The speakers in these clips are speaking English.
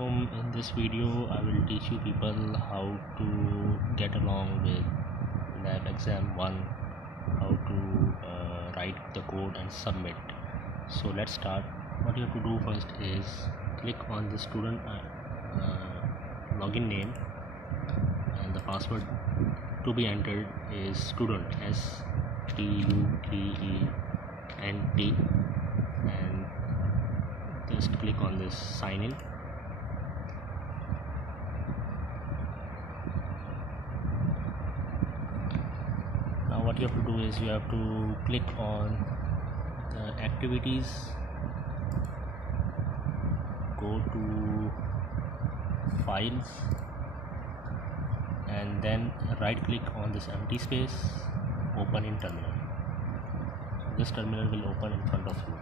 Assalamualaikum. In this video I will teach you people how to get along with LabExam1, how to write the code and submit. So let's start. What you have to do first is click on the student login name, and the password to be entered is student, STUDENT, and just click on this sign in. Now what you have to do is you have to click on the activities, go to files, and then right click on this empty space, open in terminal. This terminal will open in front of you.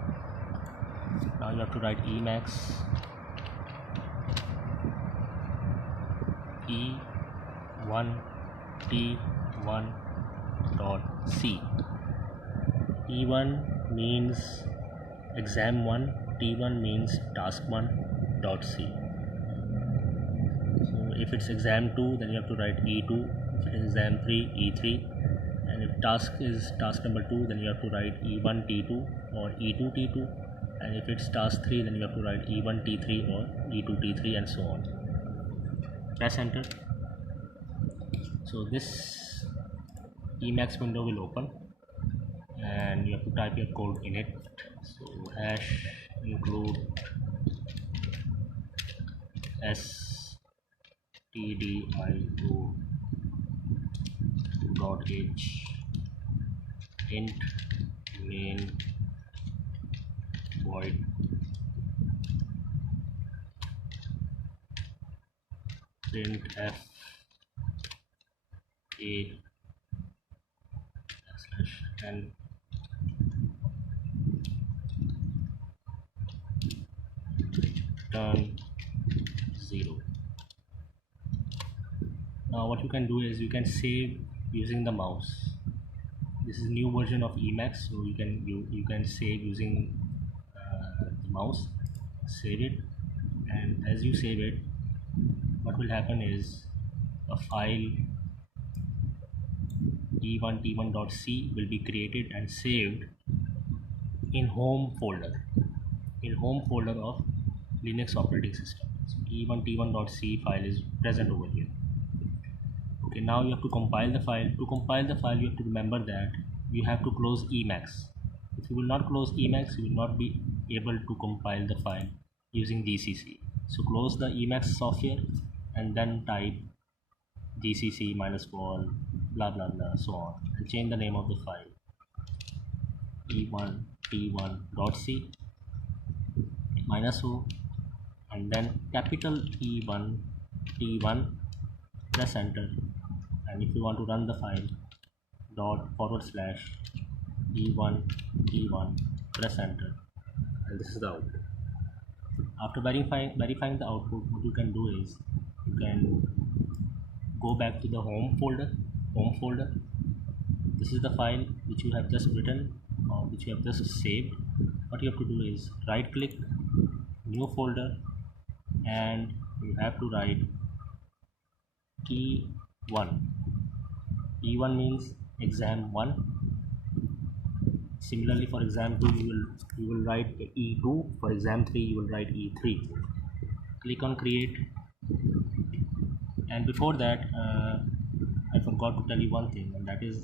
Now you have to write Emacs E1 T1.c. E1 means exam1, T1 means task1.c. So if it's exam2, then you have to write E2. If it is exam3, E3. And if task is task number 2, then you have to write E1 T2 or E2 T2. And if it's task 3, then you have to write E1 T3 or E2 T3, and so on. Press enter. So this Emacs window will open, and you have to type your code in it. So hash include stdio.h int main void printf a/n turn 0. Now what you can do is you can save using the mouse. This is new version of Emacs, so you can save using the mouse. Save it, and as you save it, what will happen is a file e1t1.c will be created and saved in home folder of Linux operating system. So e1t1.c file is present over here. Okay, now you have to compile the file. To compile the file, you have to remember that you have to close Emacs. If you will not close Emacs, you will not be able to compile the file using GCC. So close the Emacs software and then type gcc -1 blah blah blah so on, and change the name of the file e1t1.c -o, and then capital E1 T1, press enter. And if you want to run the file, /e1 T1, press enter, and this is the output. After verifying the output, what you can do is you can go back to the home folder. This is the file which you have just written or which you have just saved. What you have to do is right click, new folder, and you have to write E1. E1 means exam1. Similarly, for exam2 you will write E2. For exam3 you will write E3. Click on create, and before that I forgot to tell you one thing, and that is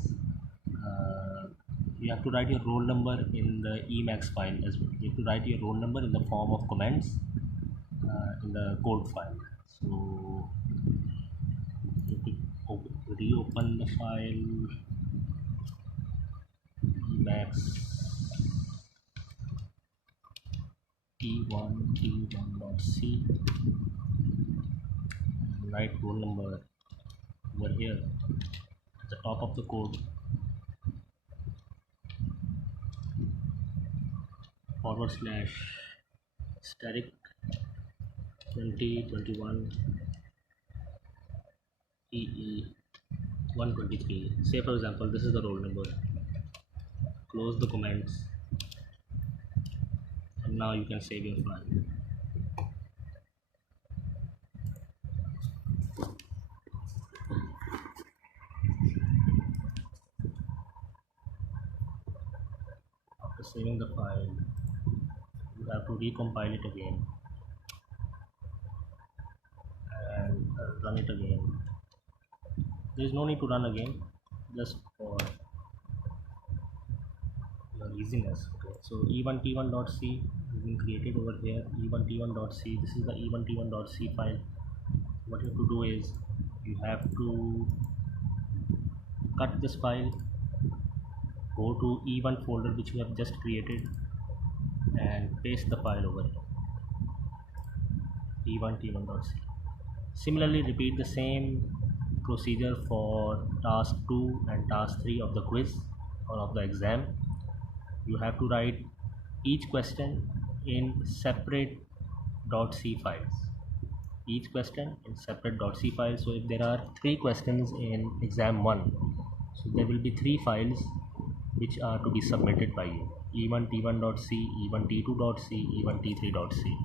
you have to write your roll number in the Emacs file as well. You have to write your roll number in the form of comments in the code file. So you have to reopen the file Emacs e1t1.c, write roll number over here at the top of the code, /* 2021 EE123. Say for example this is the roll number. Close the comments, and now you can save your file. saving the file, you have to recompile it again and run it again. There is no need to run again, just for your easiness. Okay, so e1t1.c has been created over here. e1t1.c, this is the e1t1.c file. What you have to do is you have to cut this file, go to e1 folder which we have just created, and paste the file over here, e1t1.c. Similarly, repeat the same procedure for task 2 and task 3 of the quiz or of the exam. You have to write each question in separate .c files. Each question in separate .c files. So if there are 3 questions in exam 1, so there will be 3 files which are to be submitted by you: e1t1.c, e1t2.c, e1t3.c.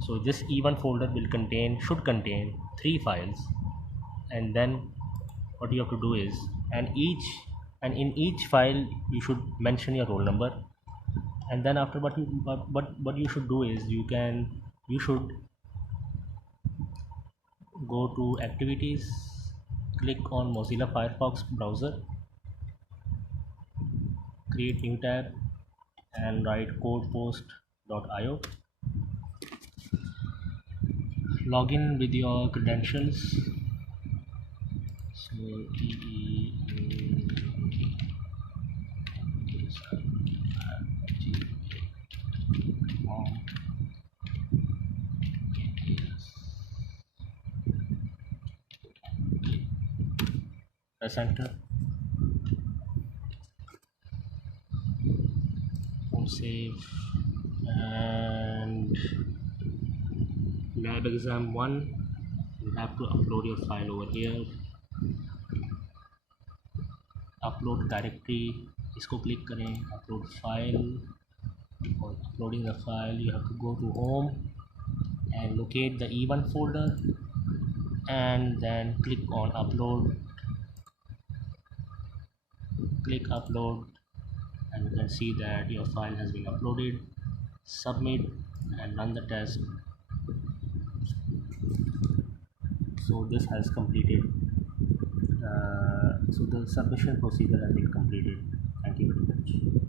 So this e1 folder should contain 3 files, and then what you have to do is, and in each file you should mention your roll number. And then after, what you should do is you should go to activities, click on Mozilla Firefox browser, create new tab, and write codepost.io. Log in with your credentials. So press enter. Save. And LabExam1, you have to upload your file over here. Upload directory, इसको click करें, upload file. For uploading the file, you have to go to home and locate the e1 folder, and then click on upload. Click upload, and you can see that your file has been uploaded. Submit and run the test. So this has completed. So the submission procedure has been completed. Thank you very much.